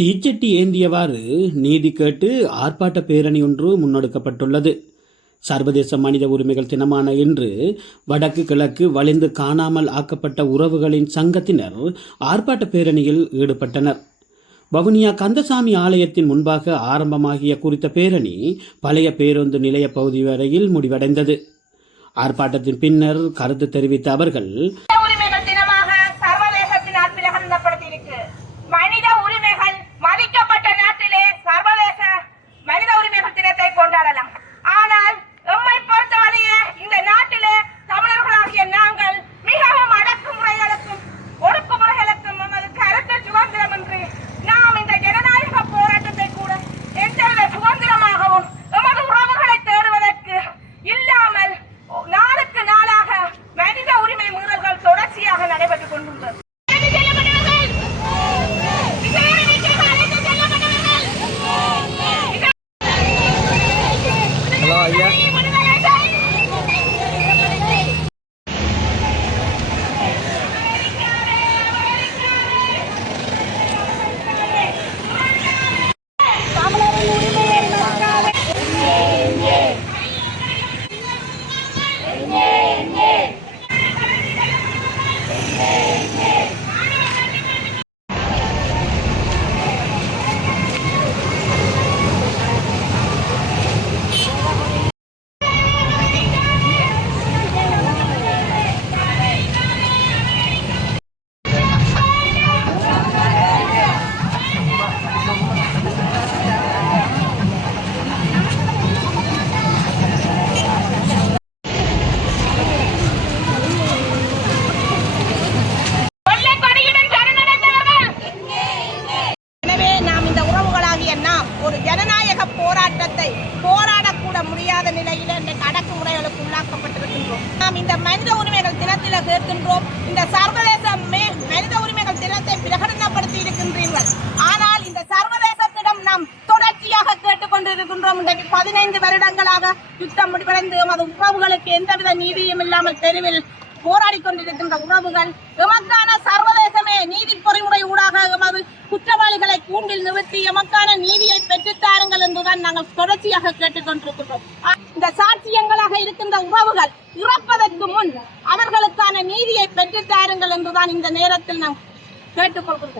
தீச்சட்டி ஏந்தியவாறு நீதி கேட்டு ஆர்ப்பாட்ட பேரணி ஒன்று முன்னெடுக்கப்பட்டுள்ளது. சர்வதேச மனித உரிமைகள் தினமான இன்று வடக்கு கிழக்கு வலிந்து காணாமல் ஆக்கப்பட்ட உறவுகளின் சங்கத்தினர் ஆர்ப்பாட்ட பேரணியில் ஈடுபட்டனர். வவுனியா கந்தசாமி ஆலயத்தின் முன்பாக ஆரம்பமாகிய குறித்த பேரணி பழைய பேருந்து நிலைய பகுதி வரையில் முடிவடைந்தது. ஆர்ப்பாட்டத்தின் பின்னர் கருத்து தெரிவித்த அவர்கள், மனித உரிமைகள் மதிக்கப்பட்ட நாட்டிலே சர்வதேச மனித உரிமைகள் தினத்தை கொண்டாடலாம். ஆனால் எம்மை பொறுத்தவரையே இந்த நாட்டிலே தமிழர்களாகிய நாங்கள் மிகவும் அடக்குமுறைகளுக்கும் ஒடுக்குமுறைகளுக்கும் நமது கருத்து சுதந்திரம் என்று நாம் இந்த ஜனநாயக போராட்டத்தை கூட எந்த சுதந்திரமாகவும் எமது உறவுகளை தேடுவதற்கு இல்லாமல் நாளுக்கு நாளாக மனித உரிமை மீறல்கள் தொடர்ச்சியாக நடைபெற்றுக் கொண்டுள்ளது. ஒரு ஜனநாயக போராட்டத்தை போராடக்கூட முடியாத நிலையில் இன்றைக்கு அடக்குமுறைகளுக்கு உள்ளாக்கப்பட்டிருக்கின்றோம். நாம் இந்த மனித உரிமைகள் தினத்தில் கேட்கின்றோம். இந்த சர்வதேச மனித உரிமைகள் தினத்தை பிரகடனப்படுத்தி இருக்கின்றீர்கள். ஆனால் இந்த சர்வதேசத்திடம் நாம் தொடர்ச்சியாக கேட்டுக்கொண்டிருக்கின்றோம். இன்றைக்கு 15 வருடங்களாக யுத்தம் முடிவடைந்து எமது உறவுகளுக்கு எந்தவித நீதியும் இல்லாமல் தெருவில் போராடி கொண்டிருக்கின்ற உறவுகள் எமக்கான சர்வதேசமே நீதி பொறிமுறை ஊடாக எமது குற்றவாளிகளை கூண்டில் நிறுத்தி எமக்கான நீதியை பெற்றுத்தாருங்கள் என்றுதான் நாங்கள் தொடர்ச்சியாக கேட்டுக்கொண்டிருக்கின்றோம். இந்த சாட்சியங்களாக இருக்கின்ற உறவுகள் இறப்பதற்கு முன் அவர்களுக்கான நீதியை பெற்றுத்தாருங்கள் என்றுதான் இந்த நேரத்தில் நாம் கேட்டுக்கொள்கின்றோம்.